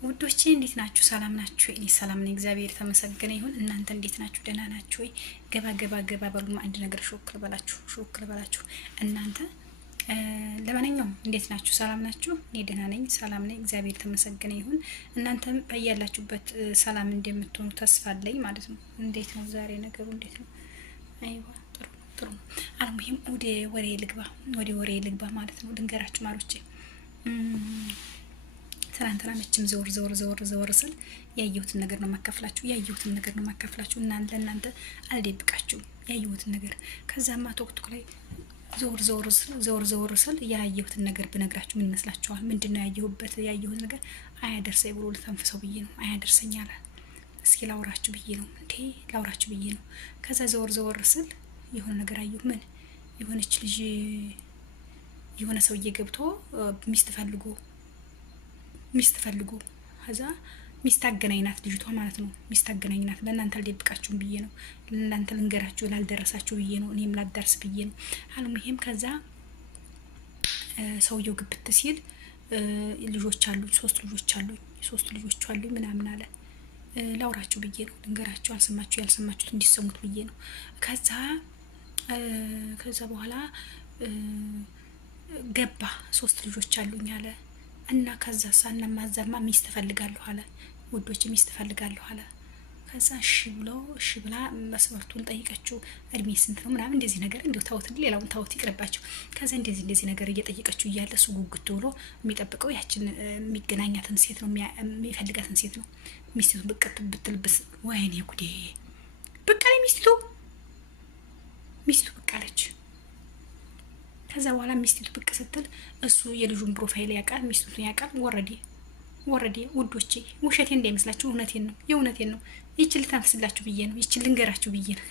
ውዶቼ እንዴት ናችሁ? ሰላም ናችሁ? እኔ ሰላም ነኝ፣ እግዚአብሔር የተመሰገነ ይሁን። እናንተ እንዴት ናችሁ? ደህና ናችሁ ወይ? ገባ ገባ ገባ በሉ። አንድ ነገር ሾክ ልበላችሁ እናንተ። ለማንኛውም እንዴት ናችሁ? ሰላም ናችሁ? እኔ ደህና ነኝ፣ ሰላም ነኝ፣ እግዚአብሔር የተመሰገነ ይሁን። እናንተም በያላችሁበት ሰላም እንደምትሆኑ ተስፋ አለኝ ማለት ነው። እንዴት ነው ዛሬ ነገሩ? እንዴት ነው? አይዋ ጥሩ ነው። አልሙሂም ወደ ወሬ ልግባ ማለት ነው። ድንገራችሁ ማሮቼ ትናንትና መቼም ዘወር ስል ያየሁትን ነገር ነው ማካፍላችሁ። ለእናንተ አልደብቃችሁም ያየሁትን ነገር። ከዛማ ቶክቶክ ላይ ዘወር ስል ያየሁትን ነገር ብነግራችሁ ምን ይመስላችኋል? ምንድነው ያየሁት ነገር? አያደርሰኝ ብሎ ልተንፍሰው ብዬ ነው። አያደርሰኝ አለ። እስኪ ላውራችሁ ብዬ ነው። ከዛ ዘወር ስል የሆነ ነገር አየሁ። ምን የሆነች ልጅ የሆነ ሰውዬ ገብቶ ሚስት ፈልጎ ከዛ ሚስት አገናኝናት ልጅቷ ማለት ነው። ሚስት አገናኝናት። ለእናንተ አልደብቃችሁም ብዬ ነው። ለእናንተ ልንገራችሁ ላልደረሳችሁ ብዬ ነው። እኔም ላዳርስ ብዬ ነው። አልሙሂም ከዛ ሰውየው ግብት ሲል ልጆች አሉኝ፣ ሶስት ልጆች አሉኝ ምናምን አለ። ላውራችሁ ብዬ ነው። ልንገራችሁ ያልሰማችሁት እንዲሰሙት ብዬ ነው። ከዛ በኋላ ገባ። 3 ልጆች አሉኝ አለ እና ከዛ ሳናማዛማ ሚስት ፈልጋለሁ አለ። ውዶች ሚስት ፈልጋለሁ አለ። ከዛ እሺ ብላ መስፈርቱን ጠይቀችው። እድሜ ስንት ነው ምናምን እንደዚህ ነገር እንደው ታውት ሌላውን ታውት ይቅርባችሁ። ከዛ እንደዚህ ነገር እየጠየቀችው እያለ እሱ ጉጉት ብሎ የሚጠብቀው ያችን የሚገናኛትን ሴት ነው፣ የሚፈልጋትን ሴት ነው። ሚስቱ ብትልብስ ወይኔ ጉዴ! በቃ ላይ ሚስቱ ብቅ አለች። ከዛ በኋላ ሚስቱ ብቅ ስትል እሱ የልጁን ፕሮፋይል ያውቃል፣ ሚስቱን ያውቃል። ወረዴ ውዶቼ፣ ውሸቴን እንዳይመስላችሁ፣ የእውነቴን ነው። ይችል ልታንስላችሁ ብዬ ነው። ይችል ልንገራችሁ ብዬ ነው።